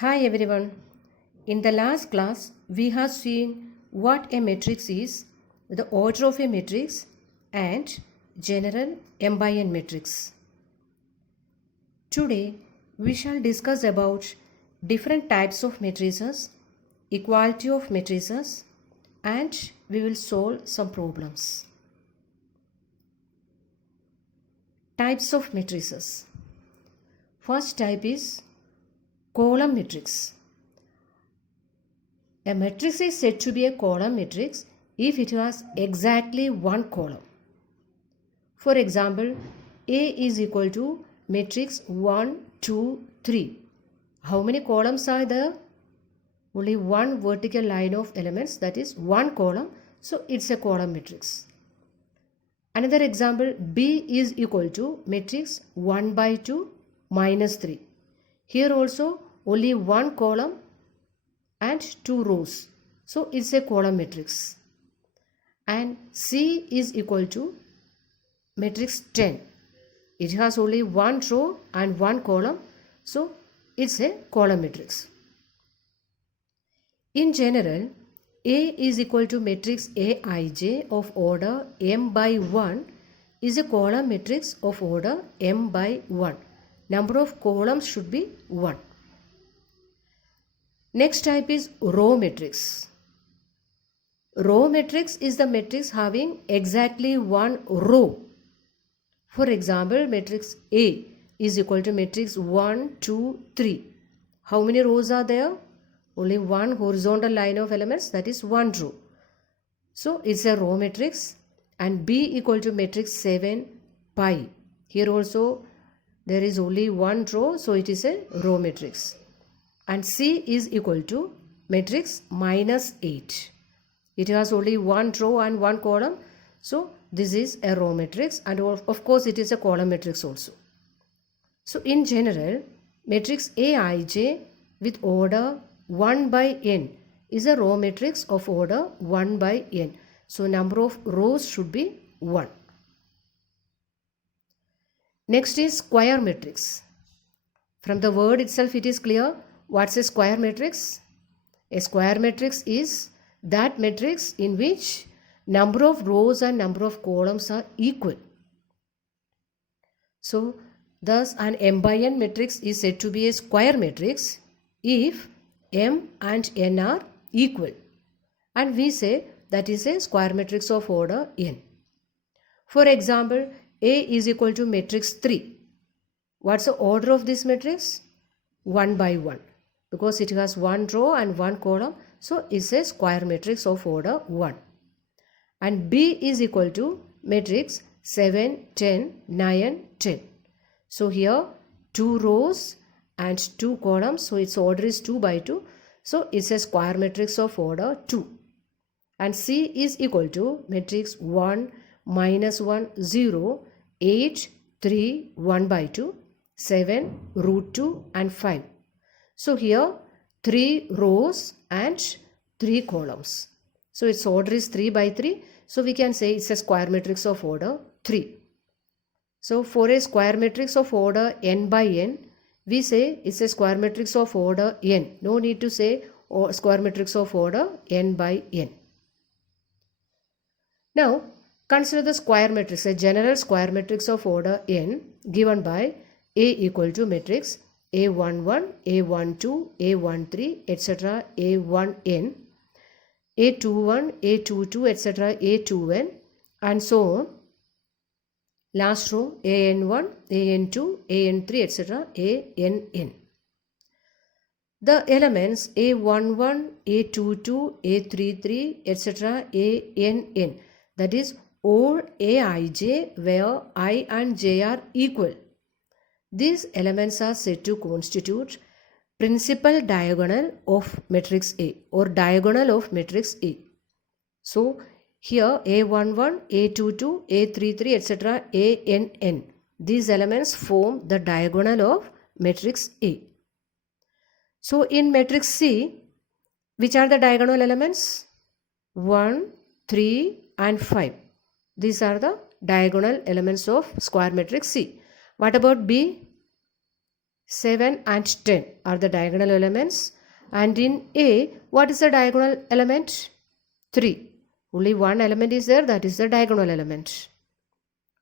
Hi everyone. In the last class, we have seen what a matrix is, the order of a matrix, and general m by n matrix. Today, we shall discuss about different types of matrices, equality of matrices, and we will solve some problems. Types of matrices. First type is column matrix. A matrix is said to be a column matrix if it has exactly one column. For example, A is equal to matrix 1, 2, 3. How many columns are there? Only one vertical line of elements, that is one column, so it's a column matrix. Another example, B is equal to matrix 1 by 2 minus 3. Here also only one column and two rows. So it's a column matrix. And C is equal to matrix 10. It has only one row and one column. So it's a column matrix. In general, A is equal to matrix Aij of order m by 1 is a column matrix of order m by 1. Number of columns should be 1. Next type is row matrix. Row matrix is the matrix having exactly one row. For example, matrix A is equal to matrix 1, 2, 3. How many rows are there? Only one horizontal line of elements, that is one row. So it's a row matrix. And B equal to matrix 7, pi. Here also there is only one row, so it is a row matrix. And C is equal to matrix minus 8. It has only one row and one column. So this is a row matrix, and of course it is a column matrix also. So in general, matrix Aij with order 1 by n is a row matrix of order 1 by n. So number of rows should be 1. Next is square matrix. From the word itself it is clear what's a square matrix. A square matrix is that matrix in which number of rows and number of columns are equal. So thus an m by n matrix is said to be a square matrix if m and n are equal, and we say that is a square matrix of order n. For example, A is equal to matrix 3. What's the order of this matrix? 1 by 1, because it has one row and one column, so it's a square matrix of order 1. And B is equal to matrix 7, 10, 9, 10. So here 2 rows and 2 columns, so its order is 2 by 2. So it's a square matrix of order 2. And C is equal to matrix 1, minus 1, 0, 8, 3, 1 by 2, 7, root 2 and 5. So here 3 rows and 3 columns. So its order is 3 by 3. So we can say it's a square matrix of order 3. So for a square matrix of order n by n, we say it's a square matrix of order n. No need to say square matrix of order n by n. Now consider the square matrix, a general square matrix of order n given by A equal to matrix A11, A12, A13, etc. A1n, A21, A22, etc. A2n, and so on. Last row an1, an2, an3, etc. ann. The elements a11, a22, a33, etc. ann, that is all aij where I and j are equal. These elements are said to constitute principal diagonal of matrix A or diagonal of matrix A. So here A11, A22, A33, etc. ANN. These elements form the diagonal of matrix A. So in matrix C, which are the diagonal elements? 1, 3 and 5. These are the diagonal elements of square matrix C. What about B? 7 and 10 are the diagonal elements. And in A, what is the diagonal element? 3. Only one element is there, that is the diagonal element.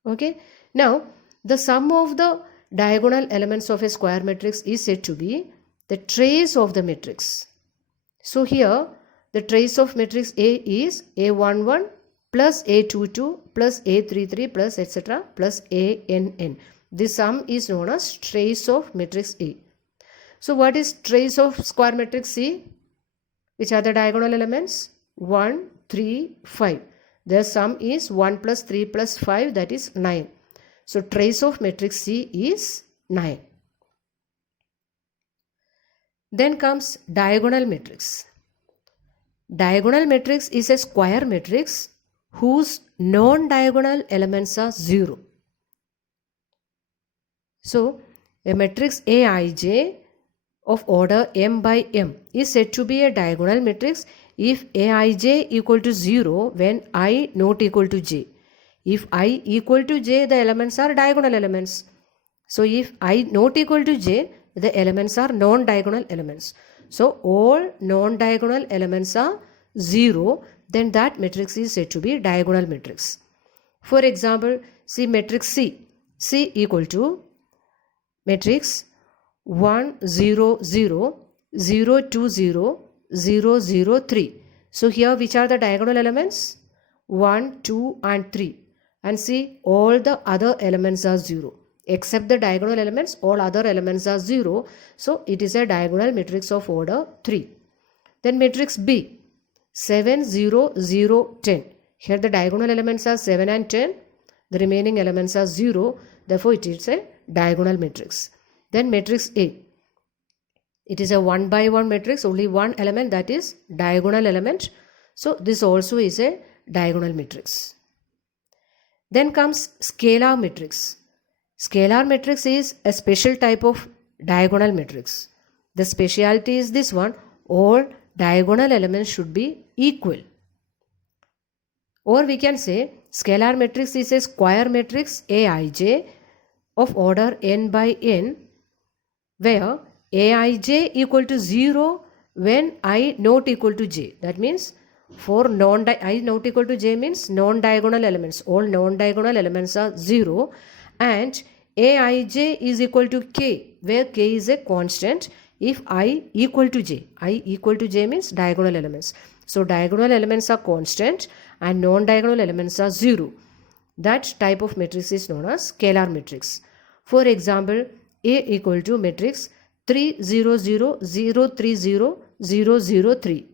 Okay. Now, the sum of the diagonal elements of a square matrix is said to be the trace of the matrix. So here, the trace of matrix A is A11 plus A22 plus A33 plus etc. plus ANN. This sum is known as trace of matrix A. So what is trace of square matrix C? Which are the diagonal elements? 1, 3, 5. Their sum is 1 plus 3 plus 5, that is 9. So trace of matrix C is 9. Then comes diagonal matrix. Diagonal matrix is a square matrix whose non-diagonal elements are 0. So a matrix Aij of order m by m is said to be a diagonal matrix if Aij equal to 0 when I not equal to j. If I equal to j, the elements are diagonal elements. So if I not equal to j, the elements are non-diagonal elements. So all non-diagonal elements are 0, then that matrix is said to be diagonal matrix. For example, see matrix C. C equal to matrix 1, 0, 0, 0, 2, 0, 0, 0, 3. So here which are the diagonal elements? 1, 2 and 3. And see all the other elements are 0. Except the diagonal elements, all other elements are 0. So it is a diagonal matrix of order 3. Then matrix B, 7, 0, 0, 10. Here the diagonal elements are 7 and 10. The remaining elements are 0. Therefore it is a diagonal matrix. Then matrix A. It is a 1 by 1 matrix, only one element, that is diagonal element. So this also is a diagonal matrix. Then comes scalar matrix. Scalar matrix is a special type of diagonal matrix. The speciality is this one, all diagonal elements should be equal. Or we can say scalar matrix is a square matrix Aij of order n by n, where Aij equal to 0 when I not equal to j. That means for I not equal to j means non-diagonal elements. All non-diagonal elements are 0, and Aij is equal to k, where k is a constant if I equal to j. I equal to j means diagonal elements. So diagonal elements are constant and non-diagonal elements are 0. That type of matrix is known as scalar matrix. For example, A equal to matrix 3, 0, 0, 0, 3, 0, 0, 0, 3.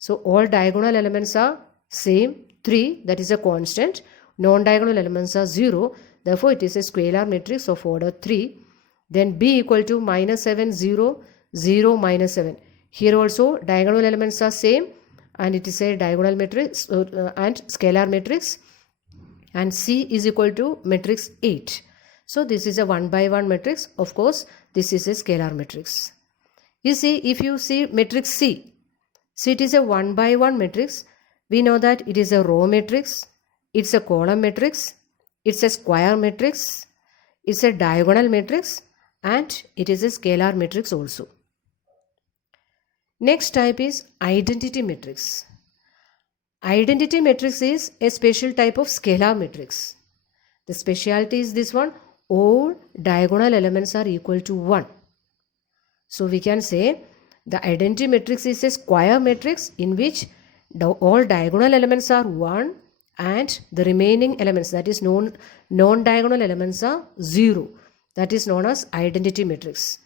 So all diagonal elements are same, 3, that is a constant. Non-diagonal elements are 0. Therefore, it is a scalar matrix of order 3. Then B equal to minus 7, 0, 0, minus 7. Here also diagonal elements are same and it is a diagonal matrix and scalar matrix. And C is equal to matrix 8. So this is a 1 by 1 matrix. Of course, this is a scalar matrix. You see, if you see matrix C, so it is a 1 by 1 matrix. We know that it is a row matrix, it's a column matrix, it's a square matrix, it's a diagonal matrix, and it is a scalar matrix also. Next type is identity matrix. Identity matrix is a special type of scalar matrix. The speciality is this one, all diagonal elements are equal to 1. So we can say the identity matrix is a square matrix in which all diagonal elements are 1 and the remaining elements, that is non-diagonal elements, are 0. That is known as identity matrix.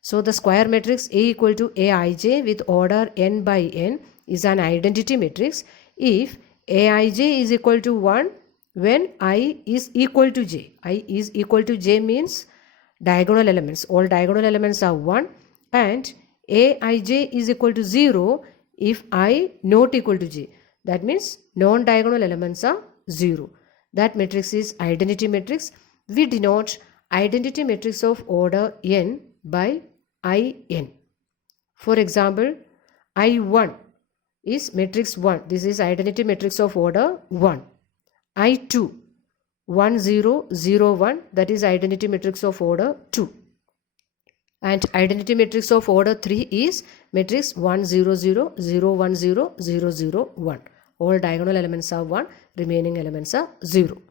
So the square matrix A equal to Aij with order n by n is an identity matrix if Aij is equal to 1 when I is equal to j. I is equal to j means diagonal elements. All diagonal elements are 1 and Aij is equal to 0 if I not equal to j. That means non-diagonal elements are 0. That matrix is identity matrix. We denote identity matrix of order n by In. For example, I1 is matrix 1. This is identity matrix of order 1. I2, 1, 0, 0, 1, that is identity matrix of order 2. And identity matrix of order 3 is matrix 1 0 0 0 1 0 0 0 1. All diagonal elements are 1, remaining elements are 0.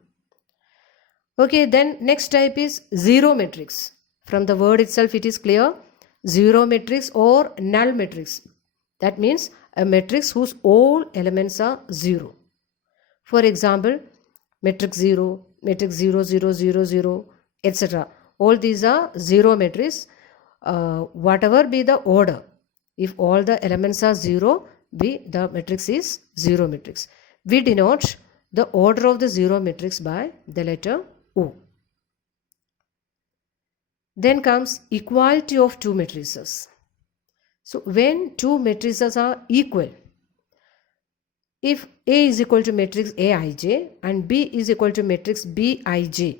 Okay, then next type is zero matrix. From the word itself it is clear. Zero matrix or null matrix. That means a matrix whose all elements are 0. For example, matrix 0, matrix 0 0 0 0, etc. All these are zero matrix. Whatever be the order, if all the elements are 0, the matrix is zero matrix. We denote the order of the zero matrix by the letter O. Then comes equality of two matrices. So when two matrices are equal, if A is equal to matrix Aij and B is equal to matrix Bij,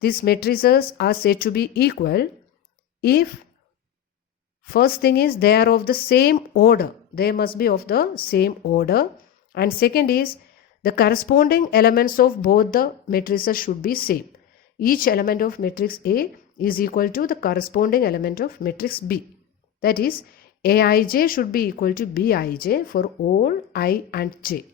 these matrices are said to be equal if first thing is they are of the same order. They must be of the same order. And second is the corresponding elements of both the matrices should be same. Each element of matrix A is equal to the corresponding element of matrix B. That is, Aij should be equal to Bij for all I and j.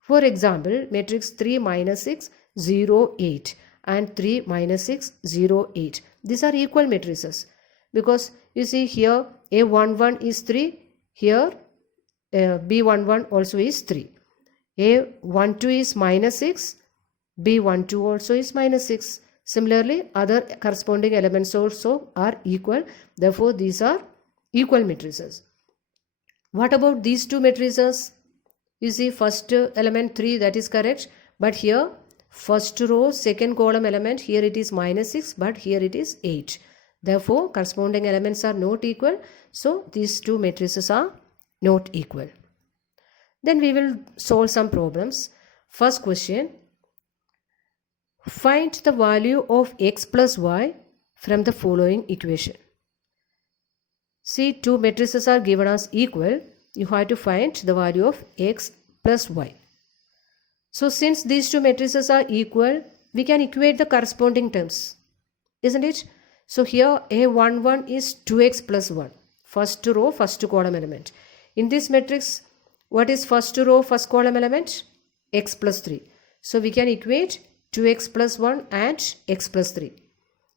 For example, matrix 3 minus 6 0 8 and 3 minus 6 0 8. These are equal matrices because you see here A11 is 3, here B11 also is 3. A12 is minus 6, B12 also is minus 6. Similarly, other corresponding elements also are equal. Therefore, these are equal matrices. What about these two matrices? You see first element 3, that is correct. But here first row second column element, here it is minus 6 but here it is 8. Therefore, corresponding elements are not equal. So, these two matrices are not equal. Then we will solve some problems. First question. Find the value of x plus y from the following equation. See, two matrices are given as equal. You have to find the value of x plus y. So, since these two matrices are equal, we can equate the corresponding terms, isn't it? So, here A11 is 2x plus 1. First row, first column element. In this matrix, what is first row, first column element? X plus 3. So, we can equate 2x plus 1 and x plus 3.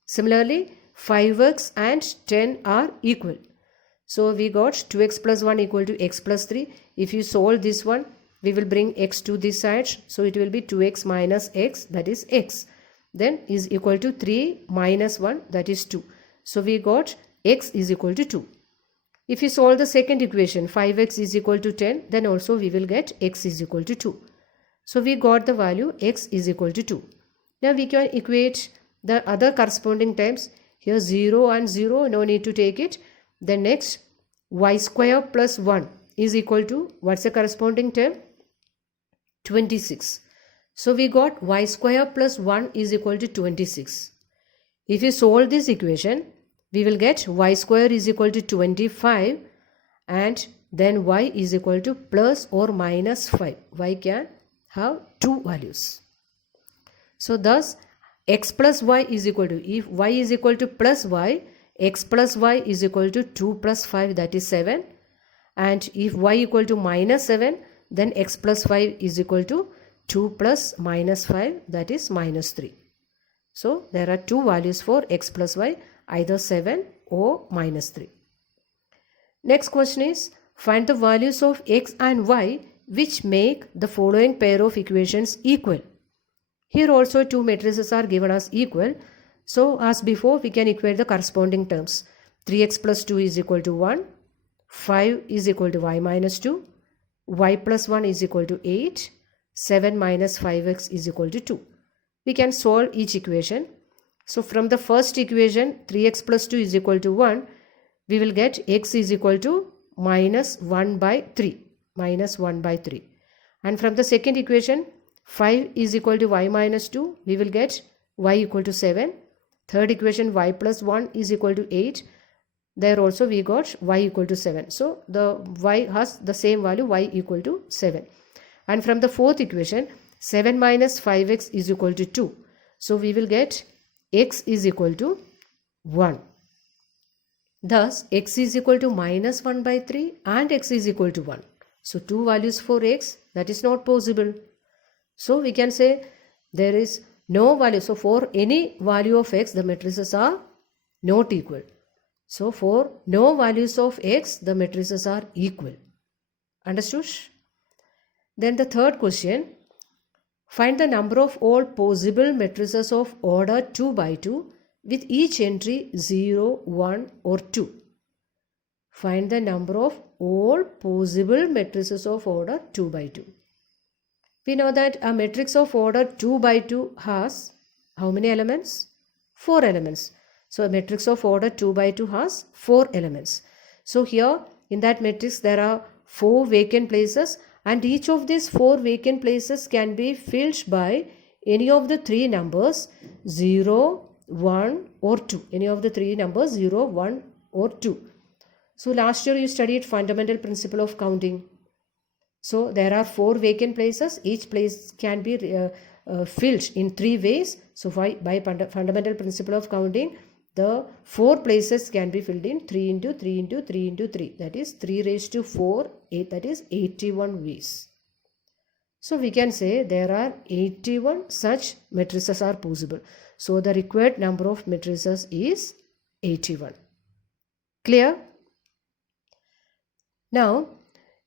Similarly, 5x and 10 are equal. So, we got 2x plus 1 equal to x plus 3. If you solve this one, we will bring x to this side. So, it will be 2x minus x, that is x. Then is equal to 3 minus 1, that is 2. So, we got x is equal to 2. If you solve the second equation, 5x is equal to 10, then also we will get x is equal to 2. So, we got the value x is equal to 2. Now, we can equate the other corresponding terms. Here 0 and 0, no need to take it. Then next, y square plus 1 is equal to, what's the corresponding term? 26. So, we got y square plus 1 is equal to 26. If you solve this equation, we will get y square is equal to 25 and then y is equal to plus or minus 5. Y can have two values. So, thus x plus y is equal to, if y is equal to plus y, x plus y is equal to 2 plus 5, that is 7. And if y equal to minus 7, then x plus 5 is equal to 2 plus minus 5, that is minus 3. So, there are two values for x plus y, either 7 or minus 3. Next question is, find the values of x and y which make the following pair of equations equal. Here also two matrices are given as equal. So, as before, we can equate the corresponding terms. 3x plus 2 is equal to 1, 5 is equal to y minus 2, y plus 1 is equal to 8, 7 minus 5x is equal to 2. We can solve each equation. So, from the first equation, 3x plus 2 is equal to 1, we will get x is equal to minus 1 by 3, minus 1 by 3. And from the second equation, 5 is equal to y minus 2, we will get y equal to 7. Third equation, y plus 1 is equal to 8. There also we got y equal to 7. So, the y has the same value, y equal to 7. And from the fourth equation, 7 minus 5x is equal to 2. So, we will get x is equal to 1. Thus, x is equal to minus 1 by 3 and x is equal to 1. So, two values for x, that is not possible. So, we can say there is no value. So, for any value of x, the matrices are not equal. So, for no values of x, the matrices are equal. Understood? Then the third question, find the number of all possible matrices of order 2 by 2 with each entry 0, 1 or 2. Find the number of all possible matrices of order 2 by 2. We know that a matrix of order 2 by 2 has how many elements? 4 elements. So a matrix of order 2 by 2 has 4 elements. So here in that matrix there are 4 vacant places, and each of these 4 vacant places can be filled by any of the 3 numbers 0, 1 or 2. Any of the 3 numbers 0, 1 or 2. So last year you studied fundamental principle of counting. So there are 4 vacant places. Each place can be filled in 3 ways. So by fundamental principle of counting, the 4 places can be filled in 3 into 3 into 3 into 3. That is 3 raised to 4, 8, that is 81 ways. So we can say there are 81 such matrices are possible. So the required number of matrices is 81. Clear? Now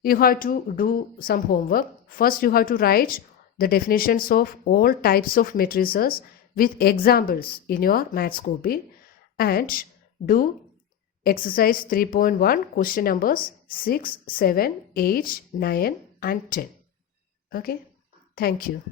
you have to do some homework. First you have to write the definitions of all types of matrices with examples in your maths copy, and do exercise 3.1 question numbers 6, 7, 8, 9 and 10. Okay, thank you.